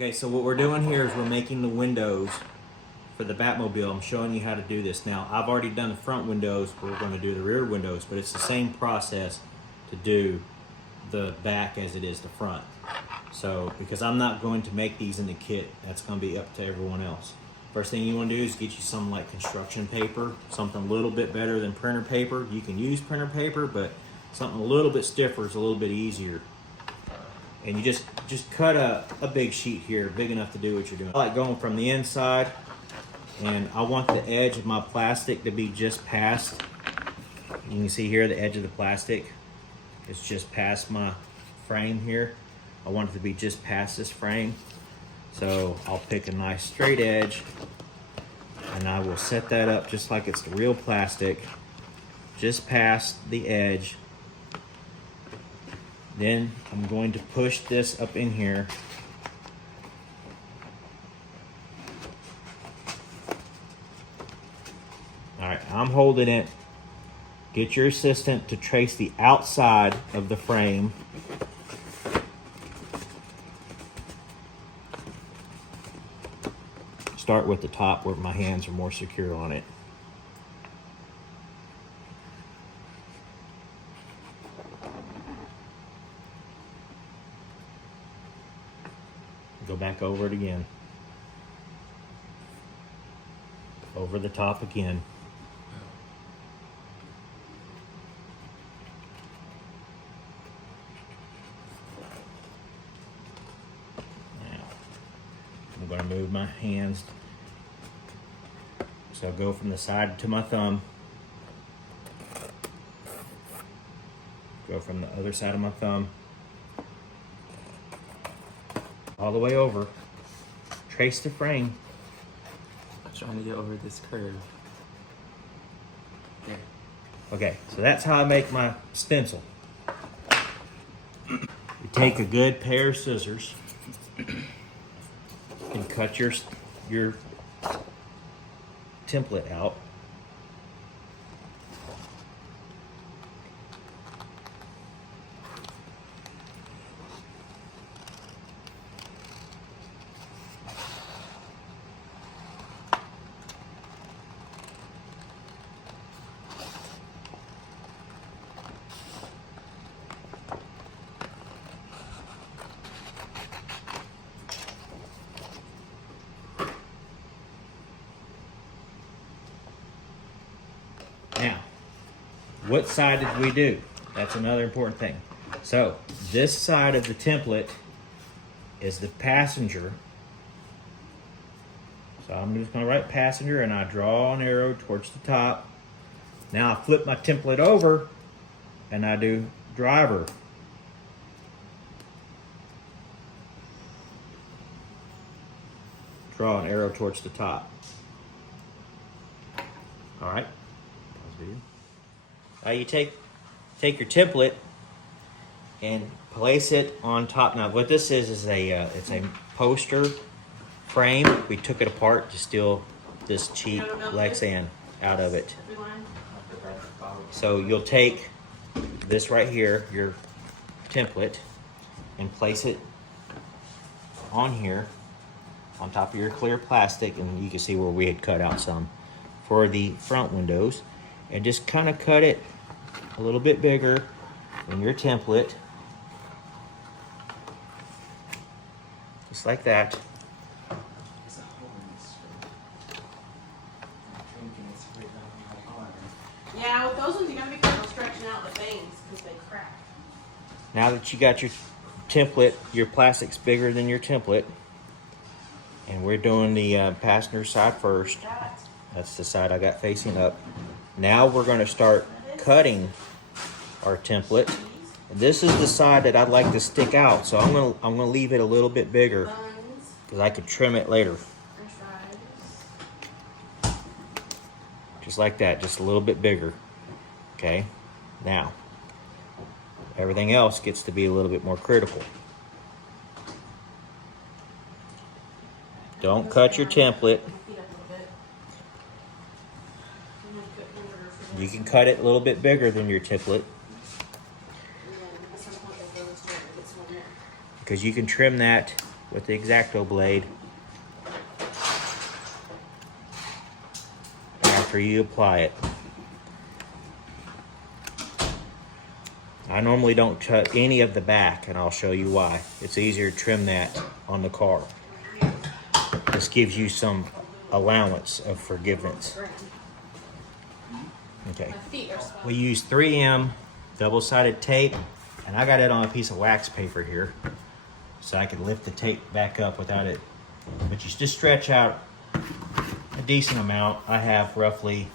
Okay, so what we're doing here is we're making the windows for the Batmobile. I'm showing you how to do this. Now, I've already done the front windows. We're going to do the rear windows, but it's the same process to do the back as it is the front. So, because I'm not going to make these in the kit, that's going to be up to everyone else. First thing you want to do is get you some like construction paper, something a little bit better than printer paper. You can use printer paper, but something a little bit stiffer is a little bit easier. And you just cut a big sheet here, big enough to do what you're doing. I like going from the inside, and I want the edge of my plastic to be just past. You can see here the edge of the plastic is just past my frame here. I want it to be just past this frame. So I'll pick a nice straight edge, and I will set that up just like it's the real plastic, just past the edge. Then I'm going to push this up in here. All right, I'm holding it. Get your assistant to trace the outside of the frame. Start with the top where my hands are more secure on it. Go back over it again. Over the top again. Now, I'm going to move my hands. So I'll go from the side to my thumb. Go from the other side of my thumb. All the way over. Trace the frame. I'm trying to get over this curve. There. Okay, so that's how I make my stencil. You take a good pair of scissors and cut your template out. Now, what side did we do? That's another important thing. So, this side of the template is the passenger. So I'm just going to write passenger, and I draw an arrow towards the top. Now I flip my template over, and I do driver. Draw an arrow towards the top. All right. You take your template and place it on top. Now, what this is it's a poster frame. We took it apart to steal this cheap Lexan out of it. So you'll take this right here, your template, and place it on here, on top of your clear plastic, and you can see where we had cut out some for the front windows. And just kind of cut it a little bit bigger than your template. Just like that. Yeah, with those ones you gotta be careful stretching out the veins because they crack. Now that you got your template, your plastic's bigger than your template. And we're doing the passenger side first. That's the side I got facing up. Now we're going to start cutting our template. This is the side that I'd like to stick out, so I'm going to leave it a little bit bigger because I could trim it later. Just like that, just a little bit bigger. Okay, now everything else gets to be a little bit more critical. Don't cut your template. You can cut it a little bit bigger than your template because you can trim that with the X-Acto blade after you apply it. I normally don't cut any of the back, and I'll show you why. It's easier to trim that on the car. This gives you some allowance of forgiveness. Okay. We use 3M double-sided tape, and I got it on a piece of wax paper here, so I could lift the tape back up without it. But you just stretch out a decent amount. I have roughly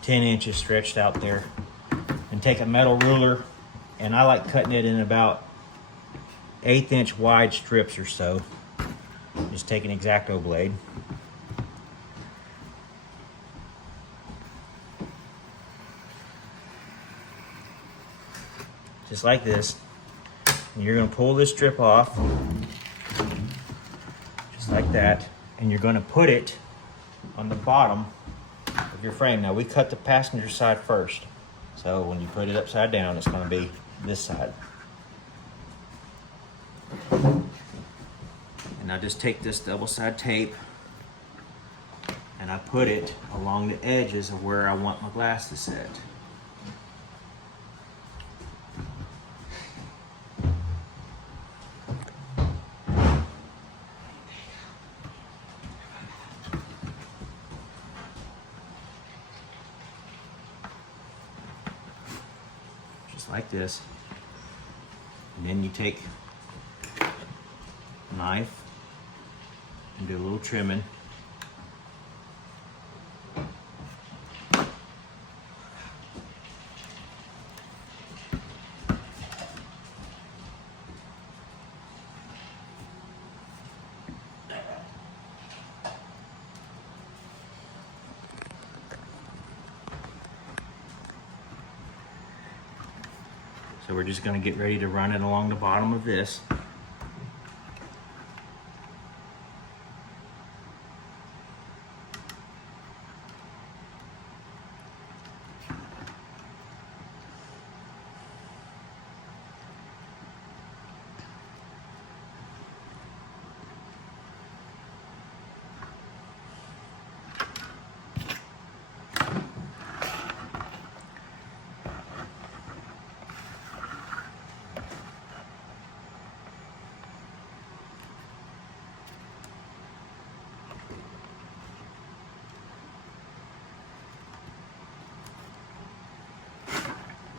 10 inches stretched out there. And take a metal ruler, and I like cutting it in about 1/8 inch wide strips or so. Just take an X-Acto blade. Just like this. And you're going to pull this strip off, just like that, and you're going to put it on the bottom of your frame. Now we cut the passenger side first. So when you put it upside down, it's going to be this side. And I just take this double-sided tape and I put it along the edges of where I want my glass to sit. Like this, and then you take a knife and do a little trimming. So we're just going to get ready to run it along the bottom of this.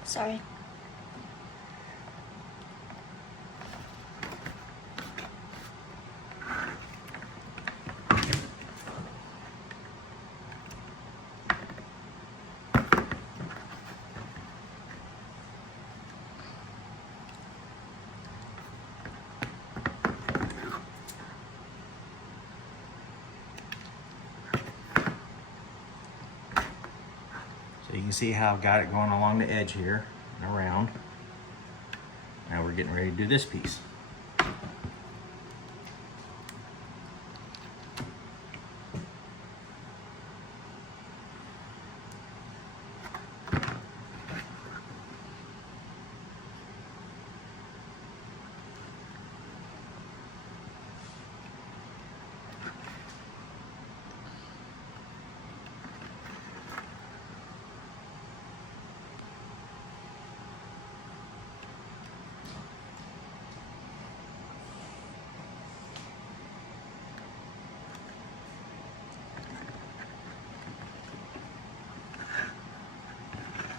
Sorry. So you can see how I've got it going along the edge here and around. Now we're getting ready to do this piece.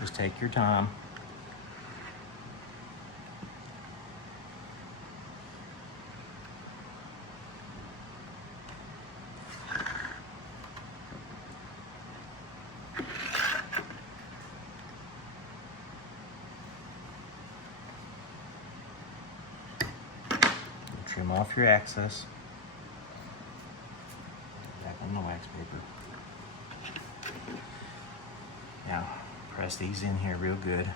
Just take your time. Trim off your excess. Back on the wax paper. Now, press these in here real good.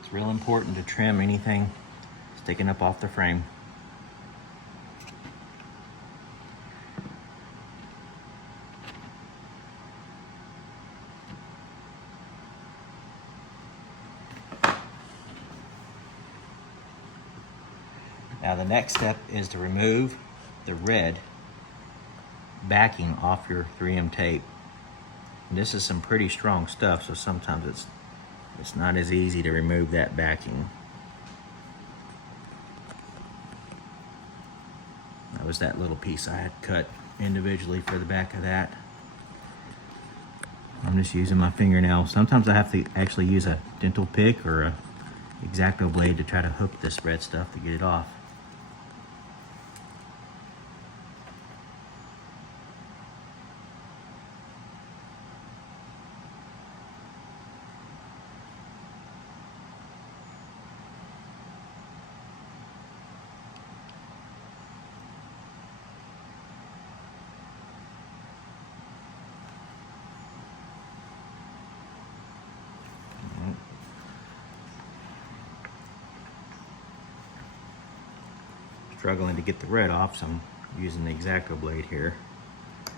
It's real important to trim anything sticking up off the frame. Now the next step is to remove the red backing off your 3M tape. And this is some pretty strong stuff, so sometimes it's not as easy to remove that backing. That was that little piece I had cut individually for the back of that. I'm just using my fingernail. Sometimes I have to actually use a dental pick or a X-Acto blade to try to hook this red stuff to get it off. Struggling to get the red off, so I'm using the X-Acto blade here to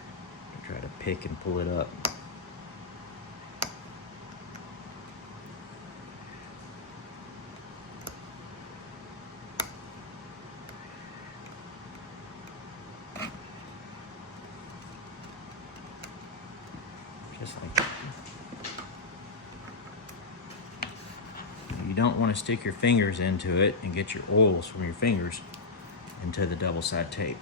try to pick and pull it up. Just like that. You don't want to stick your fingers into it and get your oils from your fingers into the double side tape.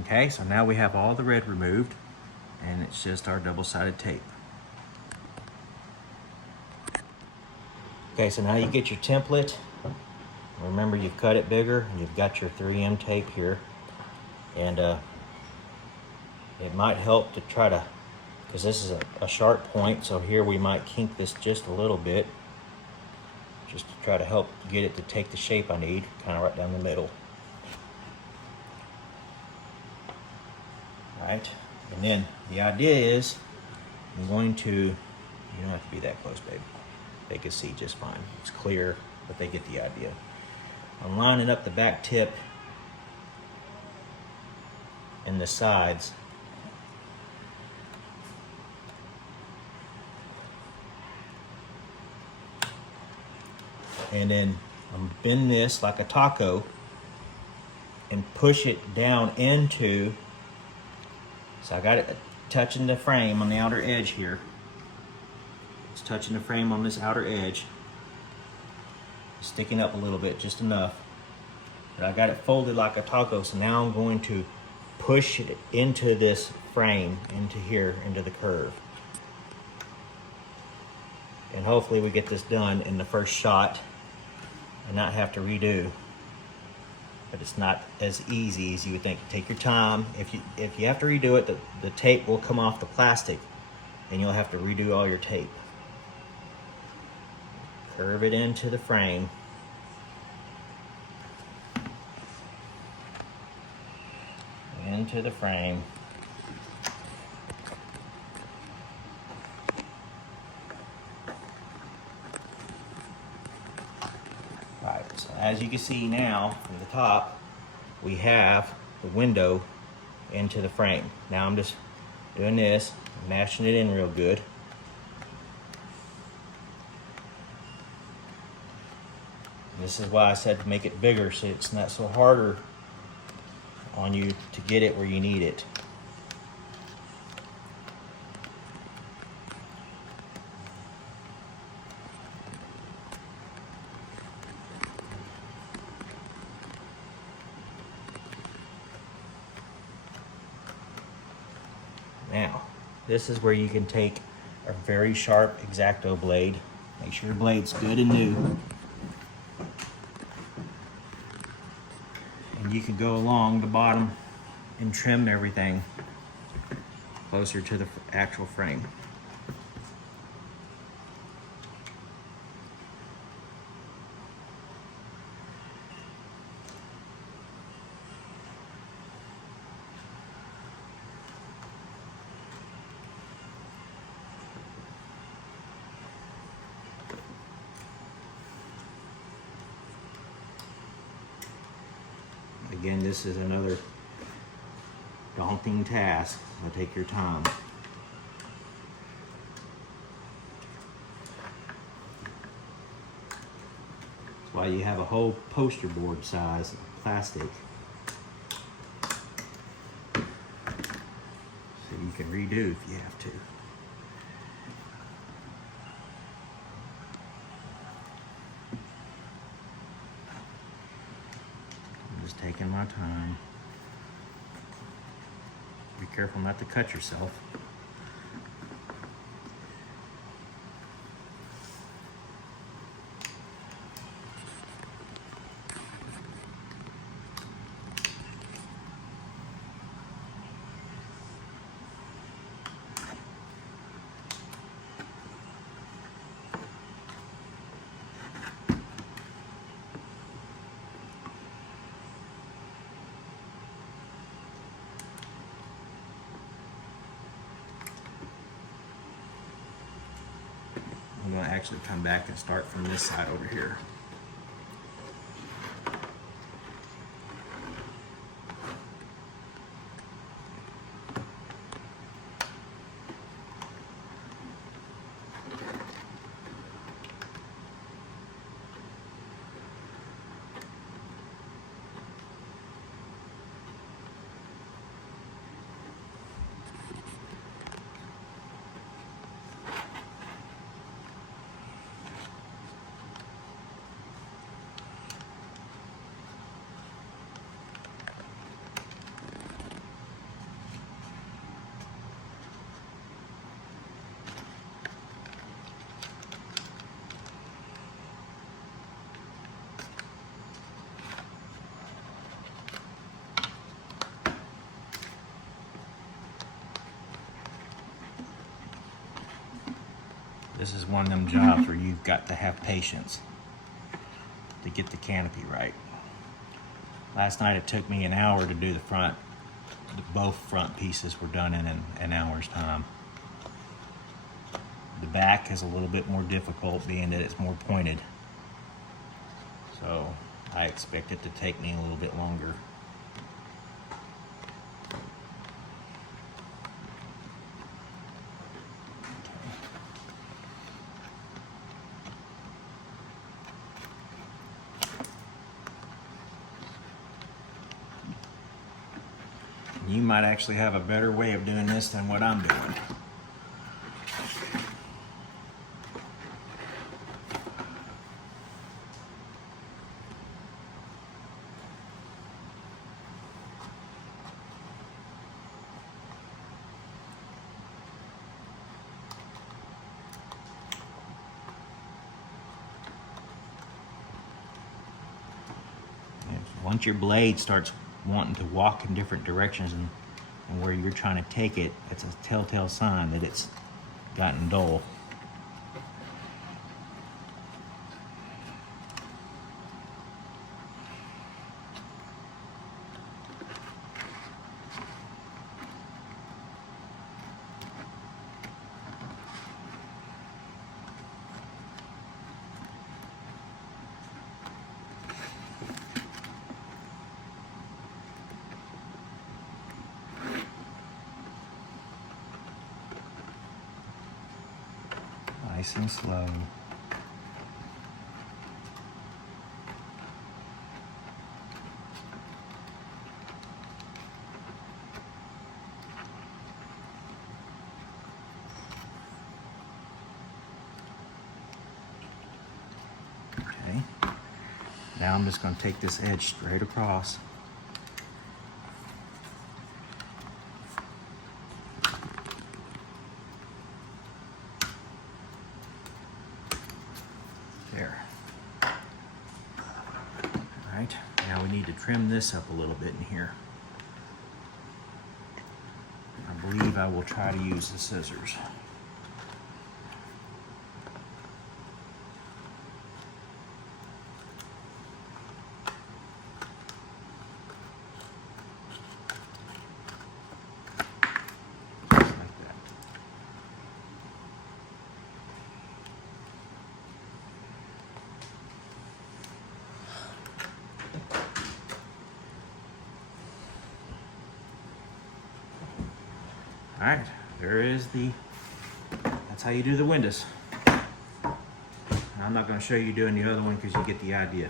Okay, so now we have all the red removed, and it's just our double-sided tape. Okay, so now you get your template. Remember, you've cut it bigger, and you've got your 3M tape here. And it might help to try to, because this is a sharp point, so here we might kink this just a little bit, just to try to help get it to take the shape I need, kind of right down the middle. Right, and then the idea is I'm going to, you don't have to be that close, babe. They can see just fine. It's clear, but they get the idea. I'm lining up the back tip and the sides. And then I'm bend this like a taco and push it down into. So I got it touching the frame on the outer edge here. It's touching the frame on this outer edge. Sticking up a little bit, just enough. But I got it folded like a taco, so now I'm going to push it into this frame, into here, into the curve. And hopefully we get this done in the first shot and not have to redo. But it's not as easy as you would think. Take your time. If you have to redo it, the tape will come off the plastic and you'll have to redo all your tape. Curve it into the frame. Into the frame. Right, so as you can see now from the top, we have the window into the frame. Now I'm just doing this, mashing it in real good. This is why I said to make it bigger, so it's not so harder on you to get it where you need it. Now, this is where you can take a very sharp X-Acto blade. Make sure your blade's good and new. And you can go along the bottom and trim everything closer to the actual frame. Again, this is another daunting task, so take your time. That's why you have a whole poster board size plastic, so you can redo if you have to. I'm just taking my time. Be careful not to cut yourself. I'm going to actually come back and start from this side over here. This is one of them jobs where you've got to have patience to get the canopy right. Last night it took me an hour to do the front. Both front pieces were done in an hour's time. The back is a little bit more difficult, being that it's more pointed. So I expect it to take me a little bit longer. You might actually have a better way of doing this than what I'm doing. Once your blade starts wanting to walk in different directions and where you're trying to take it, it's a telltale sign that it's gotten dull. Nice and slow. Okay. Now I'm just going to take this edge straight across. There. Alright, now we need to trim this up a little bit in here. I believe I will try to use the scissors. All right, there is that's how you do the windows. I'm not going to show you doing the other one because you get the idea.